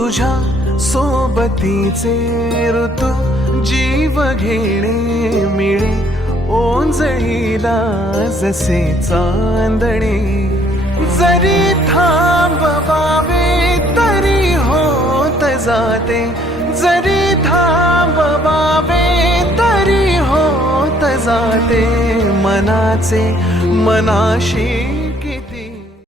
तुझ्या सोबतीचे ऋतू जीव घेणे मिळे ओंजळीला जसे चांदणे. जरी थांबवावे तरी होत जाते, जरी थांबवावे तरी होत जाते. मनाचे मनाशी